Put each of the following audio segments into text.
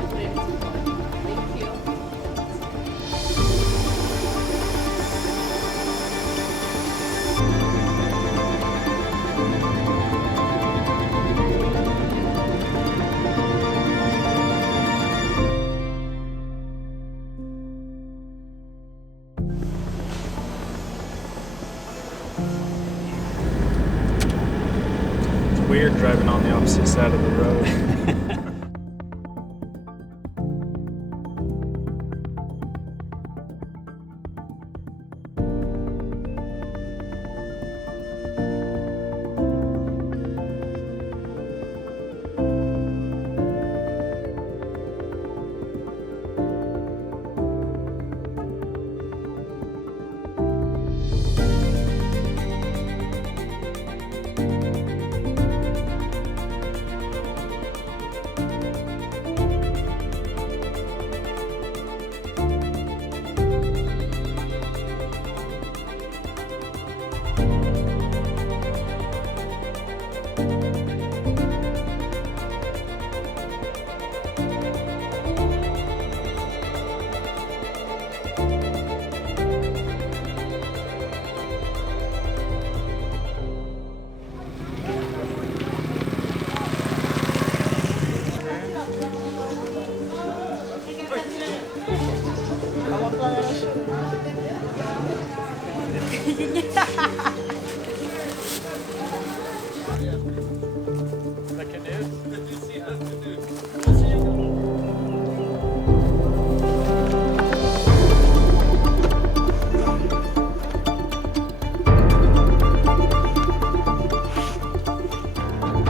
much for your support. Thank you. Weird driving on the opposite side of the road.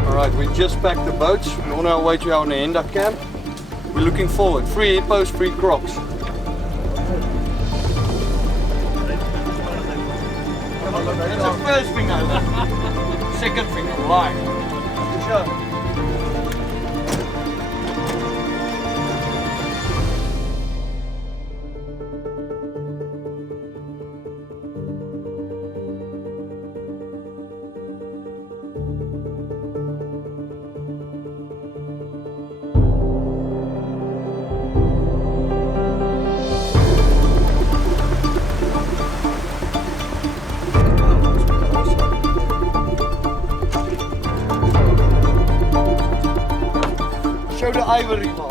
Alright, we just packed the boats. We're on our way to our Nehenda camp. We're looking forward. 3 hippos, 3 crocs. It's the first finger. Second finger, line. Sure. Show the ivory ball.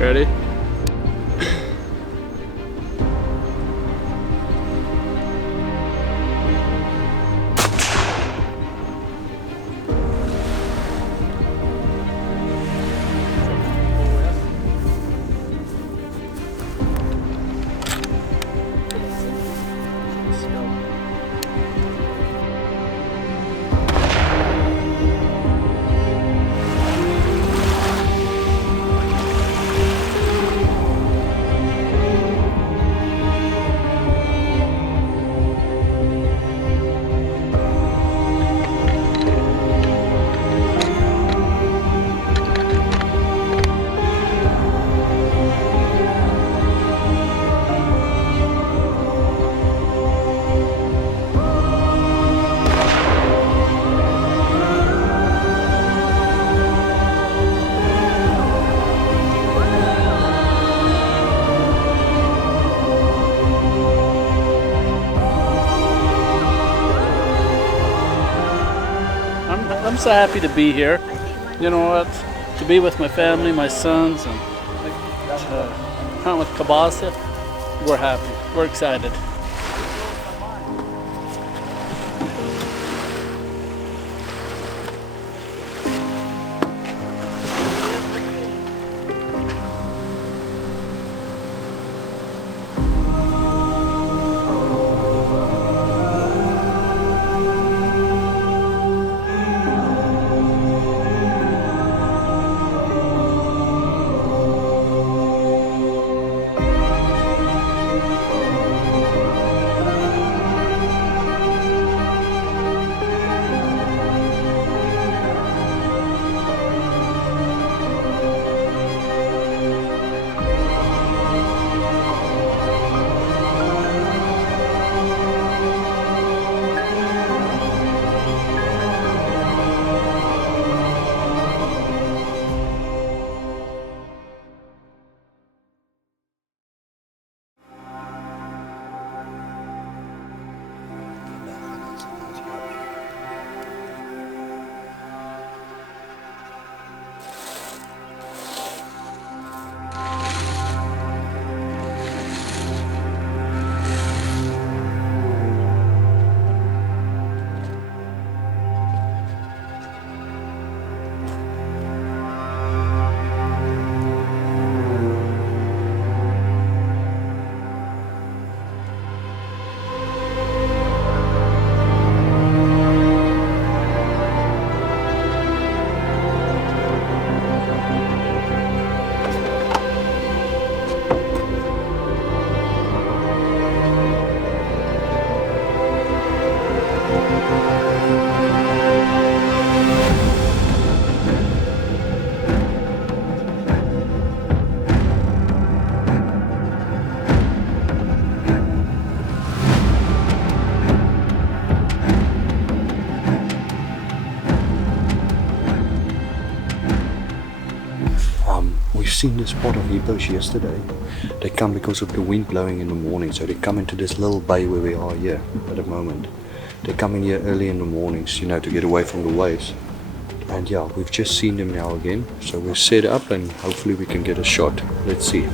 Ready? I'm so happy to be here. You know what? To be with my family, my sons, and hunt with Cahora Bassa. We're happy. We're excited. seen this spot of hippos yesterday. They come because of the wind blowing in the morning, so they come into this little bay where we are here at the moment. They come in here early in the mornings, you know, to get away from the waves. And yeah, we've just seen them now again, so we're set up and hopefully we can get a shot. Let's see.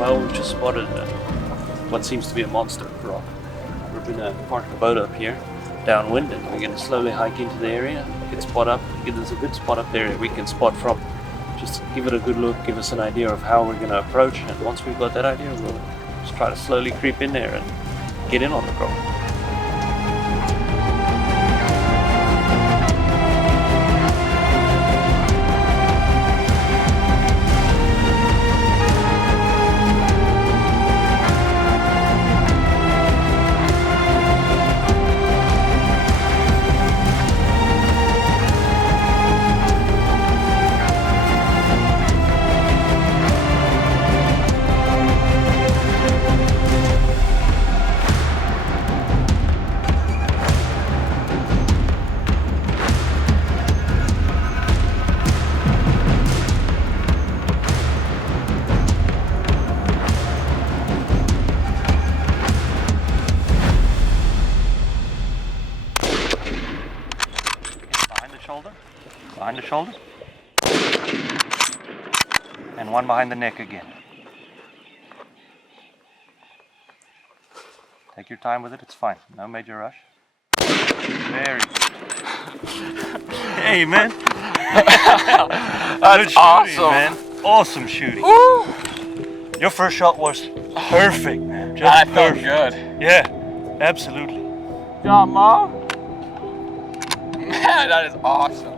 Well, we've just spotted what seems to be a monster rock. We're going to park the boat up here, downwind, and we're going to slowly hike into the area, get spot up, there's a good spot up there that we can spot from. Just give it a good look, give us an idea of how we're going to approach, and once we've got that idea, we'll just try to slowly creep in there and get in on the rock. Behind the shoulder, and one behind the neck again. Take your time with it, it's fine, no major rush. Very good. Hey man! That's awesome, man. Awesome shooting. Woo! Your first shot was perfect, man. Just I felt perfect. good. Yeah, absolutely. John Ma? Man, that is awesome.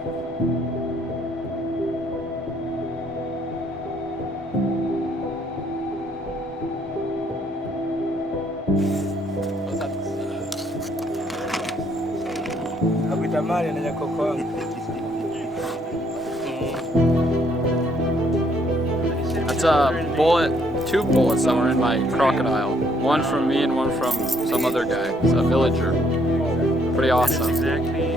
That's a bullet, 2 bullets that were in my Crocodile. One from me and one from some other guy, it's a villager. Pretty awesome. That's exactly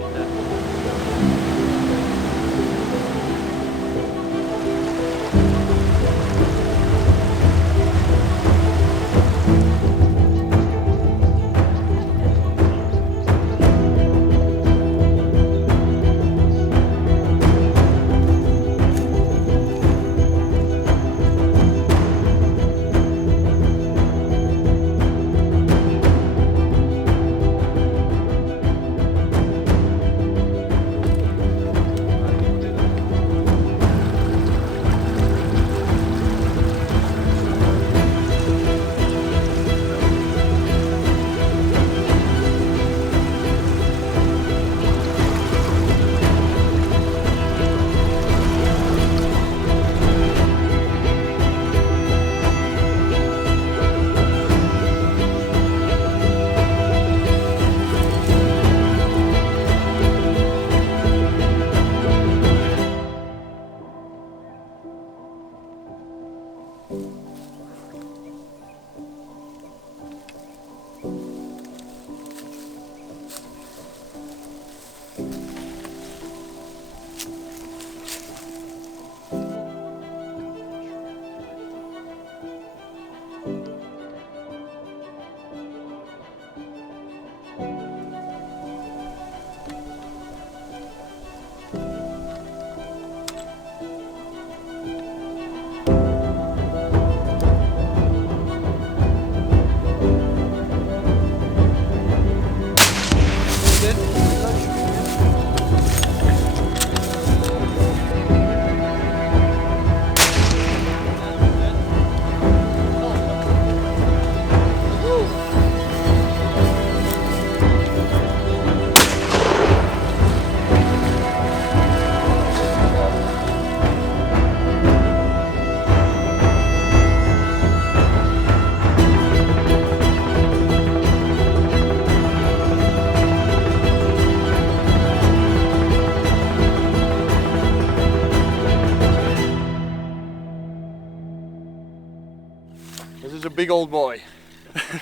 big old boy.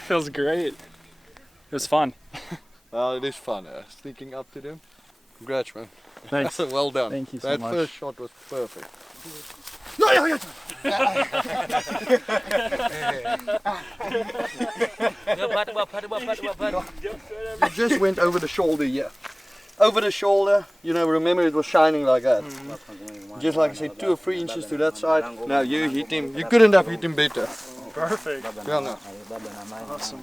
Feels great. It was fun. Well, it is fun, sneaking up to them. Congrats, man. Thanks. Well done. Thank you so that much. first shot was perfect. It just went over the shoulder, yeah. Over the shoulder, you know, remember it was shining like that. Just like I said, 2 or 3 inches to that side. Now you hit him, you couldn't have hit him better. Perfect. Yeah, no. Awesome.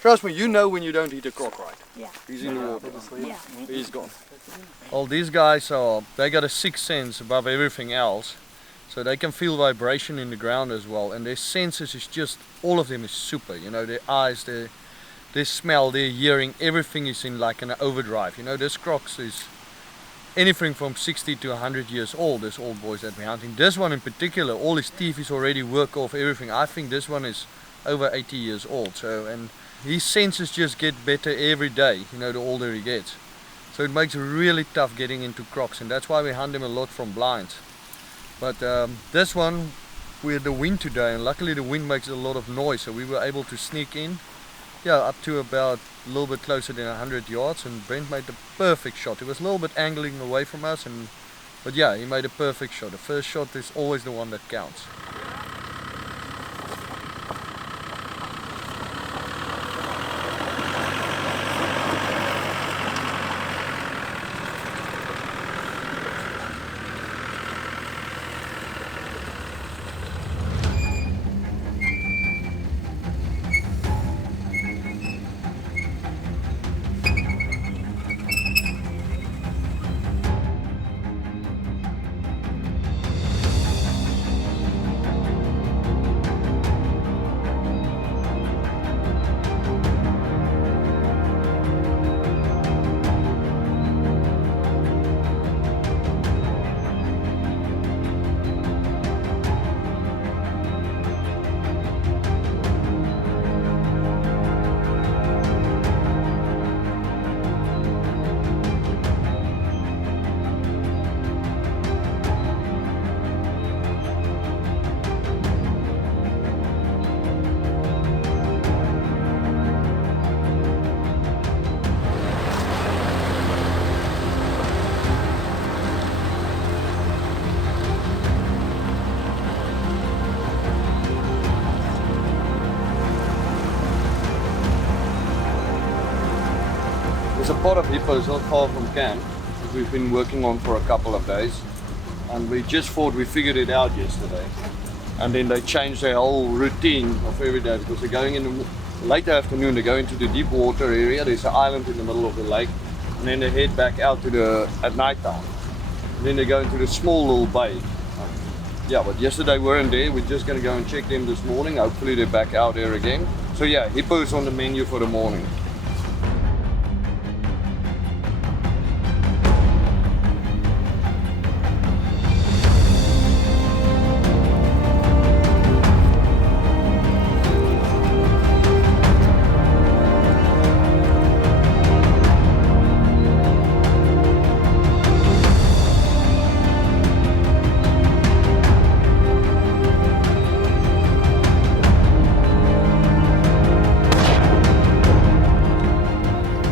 Trust me, you know when you don't hit a croc right. Yeah. He's in the water. Yeah. He's gone. All these guys they got a sixth sense above everything else. So they can feel vibration in the ground as well. And their senses is just, all of them is super. You know, their eyes, their smell, their hearing, everything is in like an overdrive. You know, this croc is anything from 60 to 100 years old, this old boys that we're hunting. This one in particular, all his teeth is already work off everything. I think this one is over 80 years old. So, and his senses just get better every day, you know, the older he gets. So it makes it really tough getting into crocs, and that's why we hunt them a lot from blinds. But this one, we had the wind today, and luckily the wind makes a lot of noise, so we were able to sneak in, yeah, up to about a little bit closer than 100 yards, and Brent made the perfect shot. He was a little bit angling away from us, but yeah, he made a perfect shot. The first shot is always the one that counts. There's a pot of hippos not far from camp that we've been working on for a couple of days, and we just thought we figured it out yesterday. And then they changed their whole routine of every day, because they're going in the late afternoon, they go into the deep water area. There's an island in the middle of the lake, and then they head back out to at night time. And then they go into the small little bay. Yeah, but yesterday we weren't there. We're just going to go and check them this morning. Hopefully they're back out there again. So yeah, hippos on the menu for the morning.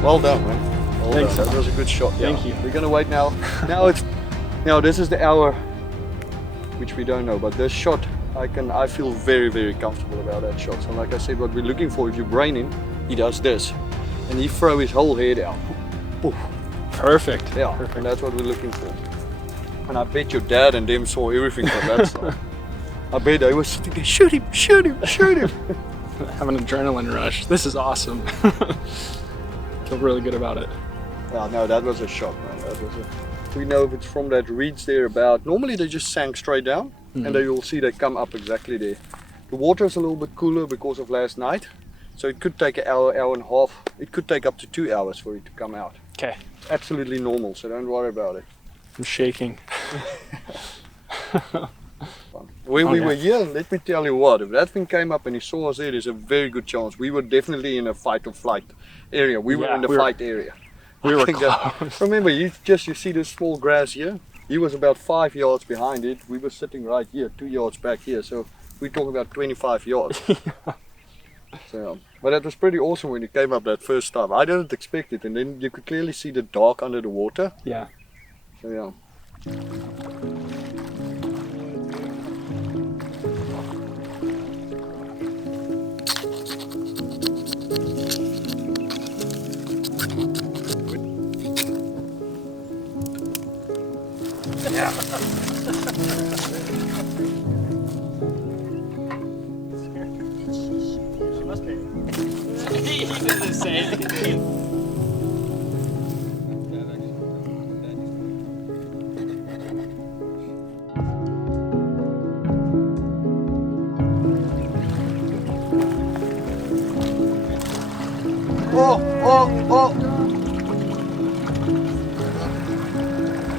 Well done, man. Well Thanks. done. That was a good shot. Thank you. We're gonna wait now. Now this is the hour which we don't know, but this shot I feel very, very comfortable about that shot. So like I said, what we're looking for, if you brain him, he does this. And he throws his whole head out. Poof. Perfect. Yeah, Perfect. and that's what we're looking for. And I bet your dad and them saw everything from that side. I bet they were sitting there, shoot him, shoot him, shoot him. Have an adrenaline rush. This is awesome. Feel really good about it. Yeah, no, that was a shot, man. That was a... We know if it's from that reeds there about... Normally they just sank straight down, and then you'll see they come up exactly there. The water is a little bit cooler because of last night, so it could take an hour, hour and a half. It could take up to 2 hours for it to come out. Okay. Absolutely normal, so don't worry about it. I'm shaking. When we Okay. were here, let me tell you what, if that thing came up and he saw us there, there's a very good chance. We were definitely in a fight or flight area. We were Yeah, in the we were- fight area. we I were think that- close. remember, you see this small grass here? He was about 5 yards behind it. We were sitting right here, 2 yards back here. So we're talking about 25 yards. So, but it was pretty awesome when it came up that first time. I didn't expect it, and then you could clearly see the dark under the water. Yeah. So yeah. He doesn't say anything. Oh!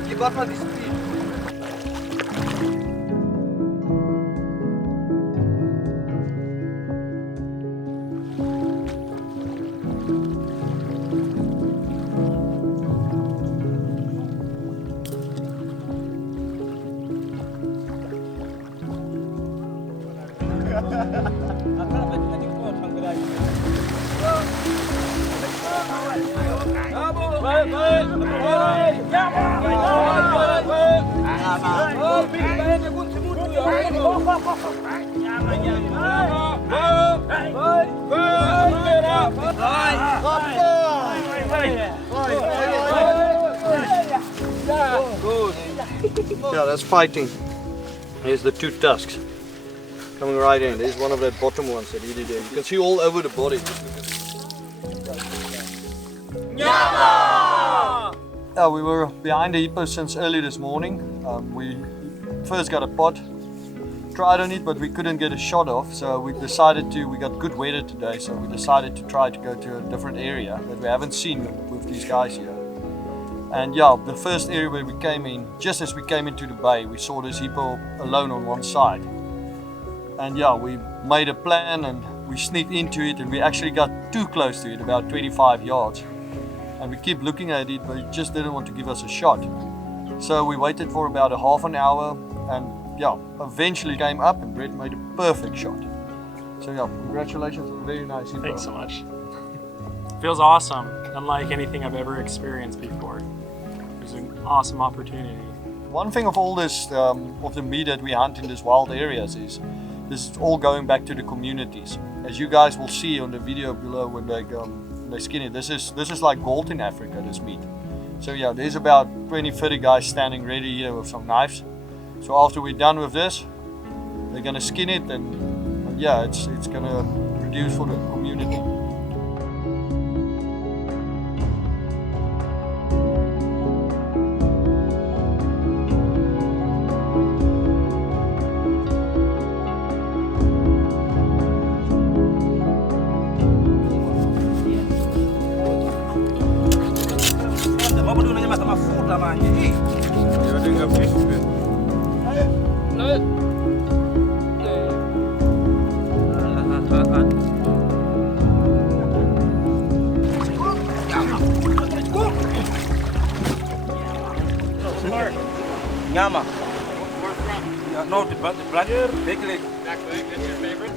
Give up on the speed. Yeah, that's fighting. Here's the two tusks coming right in. There's one of the bottom ones that he did there. You can see all over the body. Yeah, we were behind the hippo since early this morning. We first got a pod, tried on it, but we couldn't get a shot off. So we got good weather today, so we decided to try to go to a different area that we haven't seen with these guys here. And yeah, the first area where we came in, just as we came into the bay, we saw this hippo alone on one side. And yeah, we made a plan and we sneaked into it, and we actually got too close to it, about 25 yards. And we kept looking at it, but it just didn't want to give us a shot. So we waited for about a half an hour, and yeah, eventually came up, and Brett made a perfect shot. So yeah, congratulations on a very nice hippo. Thanks so much. Feels awesome, unlike anything I've ever experienced before. It was an awesome opportunity. One thing of all this, of the meat that we hunt in these wild areas is, this is all going back to the communities. As you guys will see on the video below when they skin it, this is like gold in Africa, this meat. So yeah, there's about 20-30 guys standing ready here with some knives. So after we're done with this, they're gonna skin it, and yeah, it's gonna produce for the community. Nyama. Yeah, no, the black big leg. Black leg, that's your favorite?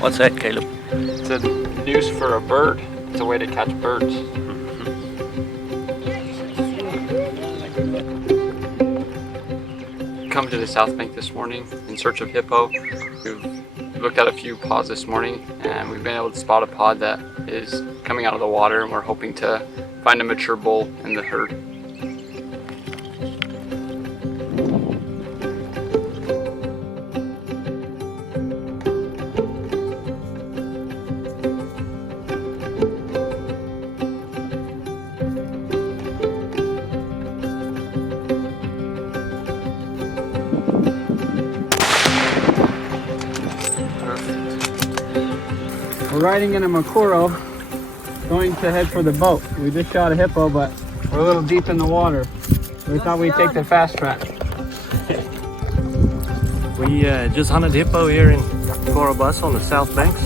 What's that, Caleb? It's a noose for a bird. It's a way to catch birds. Come to the South Bank this morning in search of hippo. We've looked at a few pods this morning, and we've been able to spot a pod that is coming out of the water, and we're hoping to find a mature bull in the herd. We're riding in a Makuro, going to head for the boat. We just shot a hippo, but we're a little deep in the water. We thought we'd take the fast track. We just hunted hippo here in Cahora Bassa on the south banks.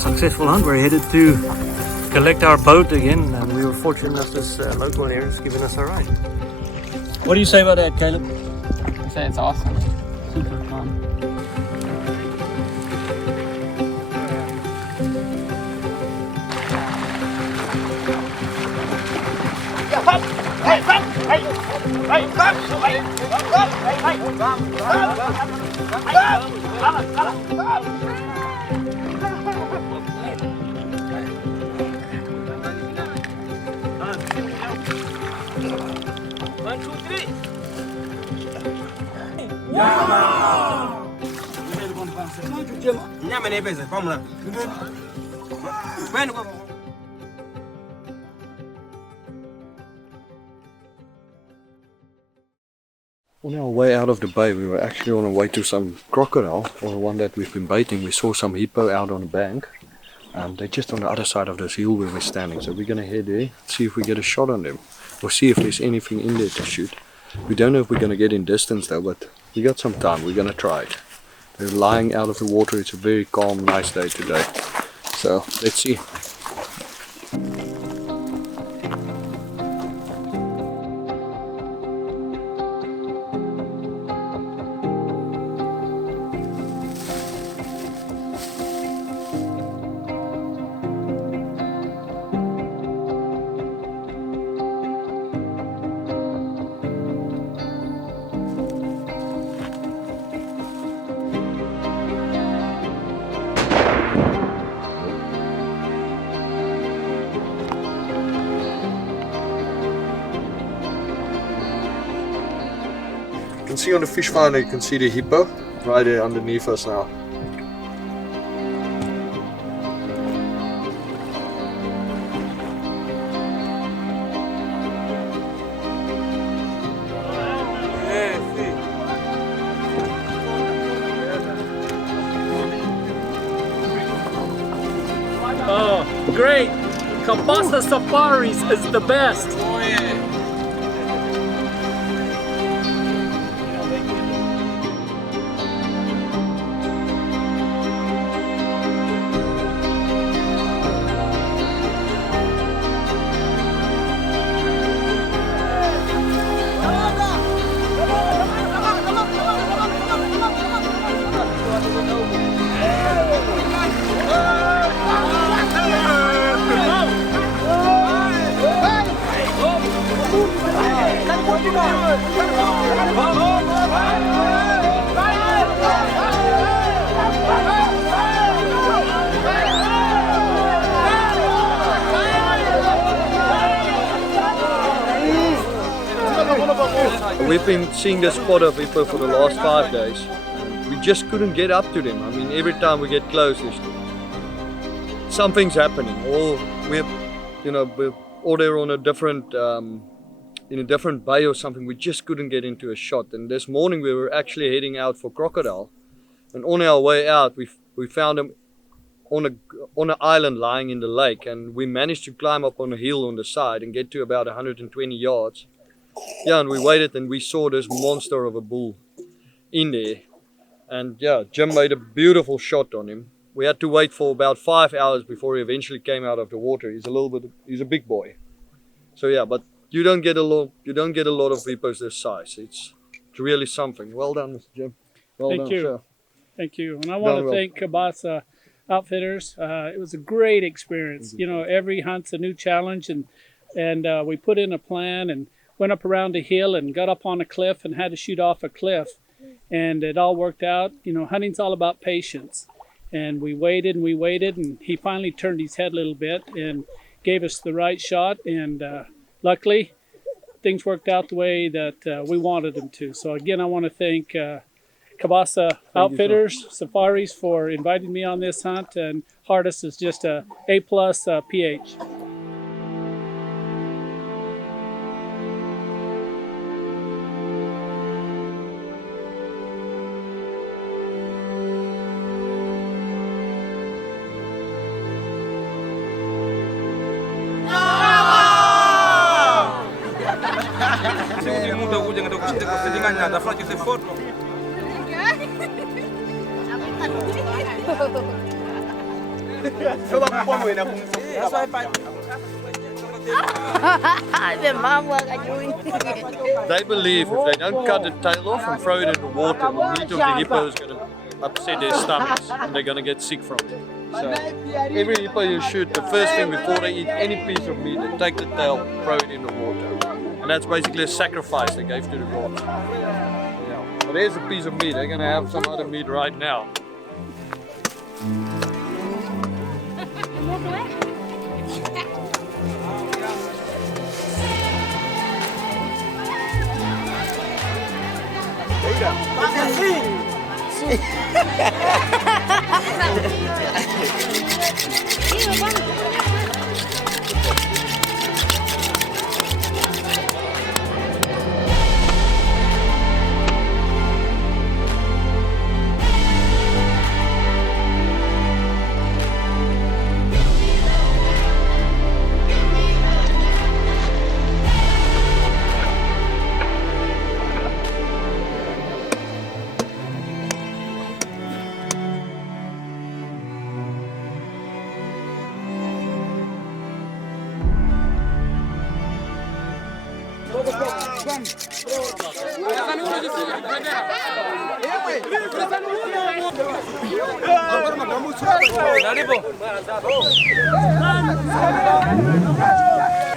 Successful hunt. We're headed to collect our boat again, and we were fortunate enough this local here is giving us a ride. What do you say about that, Caleb? I say it's awesome. Super fun. Nyama ni pesa, vamos lá. On our way out of the bay, we were actually on our way to some crocodile, or one that we've been baiting. We saw some hippo out on the bank. They're just on the other side of this hill where we're standing, so we're going to head there, see if we get a shot on them, or see if there's anything in there to shoot. We don't know if we're going to get in distance though, but we got some time. We're going to try it. They're lying out of the water. It's a very calm, nice day today. So let's see. You can see on the fish finder, you can see the hippo right there underneath us now. Oh, great! Bassa Safaris is the best! We've been seeing this spot of hippo for the last 5 days. We just couldn't get up to them. I mean, every time we get close, something's happening, or or they're on a different, in a different bay or something. We just couldn't get into a shot. And this morning we were actually heading out for crocodile, and on our way out, we found them on an island lying in the lake, and we managed to climb up on a hill on the side and get to about 120 yards. Yeah, and we waited and we saw this monster of a bull in there. And yeah, Jim made a beautiful shot on him. We had to wait for about 5 hours before he eventually came out of the water. He's a big boy. So yeah, but you don't get a lot of hippos this size. It's really something. Well done, Mr. Jim. Well done, sir. Thank you. And I want to thank Bassa Outfitters. It was a great experience. You know, every hunt's a new challenge, and we put in a plan and went up around a hill and got up on a cliff and had to shoot off a cliff. and it all worked out. You know, hunting's all about patience. And we waited and we waited, and he finally turned his head a little bit and gave us the right shot. And luckily, things worked out the way that we wanted them to. So again, I want to thank Cahora Bassa Outfitters, Safaris for inviting me on this hunt, and Hardest is just a A+ PH. They believe if they don't cut the tail off and throw it in the water, the meat of the hippo is going to upset their stomachs and they're going to get sick from it. So every hippo you shoot, the first thing before they eat any piece of meat, they take the tail, throw it in the water. And that's basically a sacrifice they gave to the gods. Yeah. But here's a piece of meat. They're going to have some other meat right now.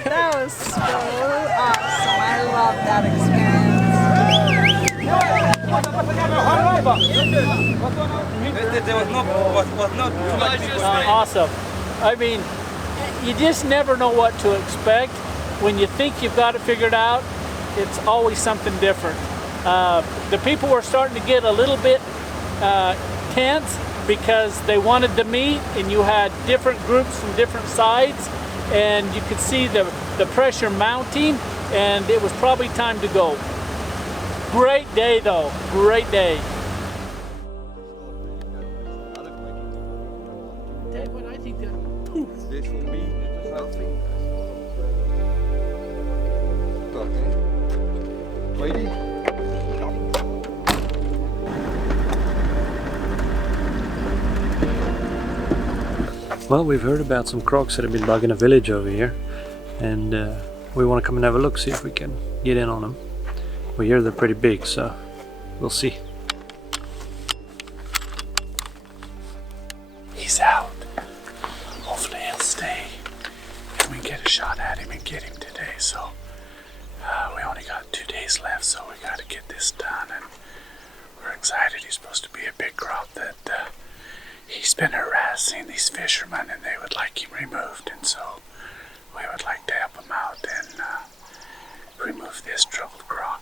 That was so awesome. I love that experience. Awesome. I mean, you just never know what to expect. When you think you've got it figured out, it's always something different. The people were starting to get a little bit tense because they wanted the meat, and you had different groups from different sides, and you could see the pressure mounting, and it was probably time to go. Great day though, great day. I think that poof. This for me is healthy. Okay. Lady. Well, we've heard about some crocs that have been bugging a village over here, and we want to come and have a look, see if we can get in on them. We hear they're pretty big, so we'll see. He's out. Hopefully he'll stay and we get a shot at him and get him today. So we only got 2 days left, so we got to get this done, and we're excited. He's supposed to be a big crop that he's been harassing these fishermen, and they would like him removed, and so we would like to help him out and remove this troubled croc.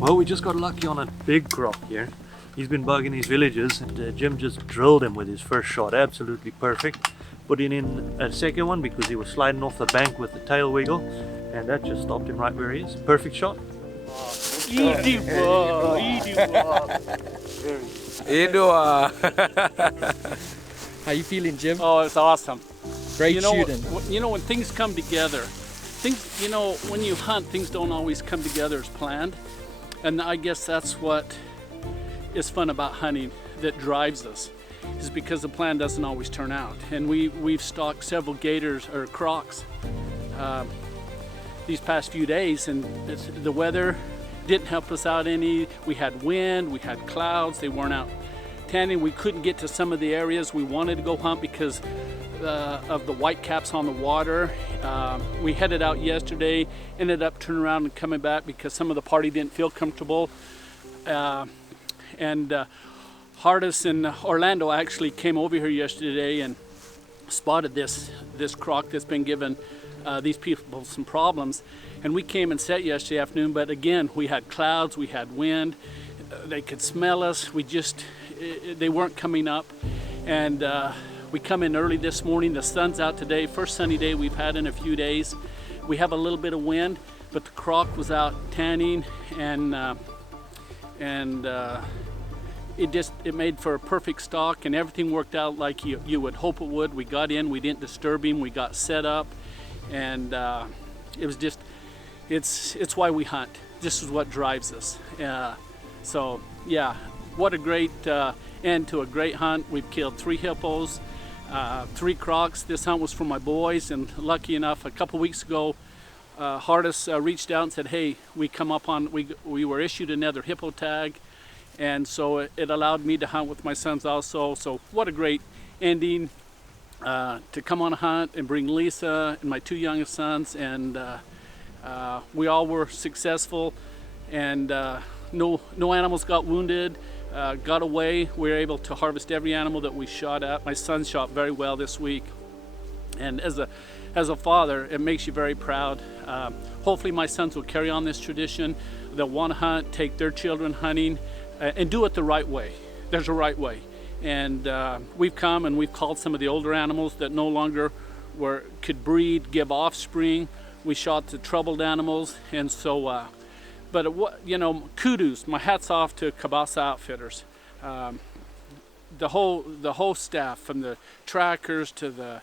Well, we just got lucky on a big croc here. He's been bugging these villages, and Jim just drilled him with his first shot. Absolutely perfect. Put in a second one because he was sliding off the bank with the tail wiggle, and that just stopped him right where he is. Perfect shot. Easy one, easy one. Edu How you feeling, Jim? Oh, it's awesome. Great shooting. You know, when things come together, when you hunt, things don't always come together as planned. And I guess that's what is fun about hunting, that drives us, is because the plan doesn't always turn out. And we've stalked several gators or crocs these past few days, and the weather didn't help us out any. We had wind, we had clouds, they weren't out tanning. We couldn't get to some of the areas we wanted to go hunt because of the whitecaps on the water. We headed out yesterday, ended up turning around and coming back because some of the party didn't feel comfortable. Hardis and Orlando actually came over here yesterday and spotted this croc that's been giving these people some problems. And we came and set yesterday afternoon, but again, we had clouds, we had wind, they could smell us, they weren't coming up. And we come in early this morning, the sun's out today, first sunny day we've had in a few days. We have a little bit of wind, but the croc was out tanning, and it made for a perfect stalk, and everything worked out like you would hope it would. We got in, we didn't disturb him, we got set up, and it was just, it's why we hunt. This is what drives us. So yeah, what a great end to a great hunt. We've killed 3 hippos, 3 crocs. This hunt was for my boys, and lucky enough, a couple weeks ago, Hardis reached out and said, hey, we were issued another hippo tag, and so it allowed me to hunt with my sons also. So what a great ending to come on a hunt and bring Lisa and my 2 youngest sons, and we all were successful, and no animals got wounded, got away. We were able to harvest every animal that we shot at. My son shot very well this week, and as a father, it makes you very proud. Hopefully my sons will carry on this tradition. They'll want to hunt, take their children hunting, and do it the right way. There's a right way. And we've come and we've called some of the older animals that no longer could breed, give offspring. We shot the troubled animals, and so, kudos, my hat's off to Bassa Outfitters. The whole staff, from the trackers to the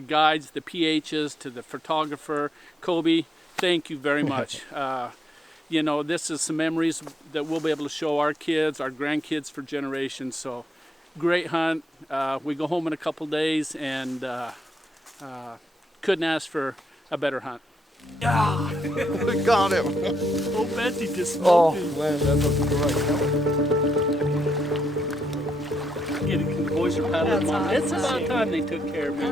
guides, the PHs, to the photographer, Kobe, thank you very much. This is some memories that we'll be able to show our kids, our grandkids for generations. So great hunt. We go home in a couple days, and couldn't ask for a better hunt. Yeah, we got him. Oh, Betsy just smoked him. Man, that was great. Can the boys are paddling. It's about time they took care of me.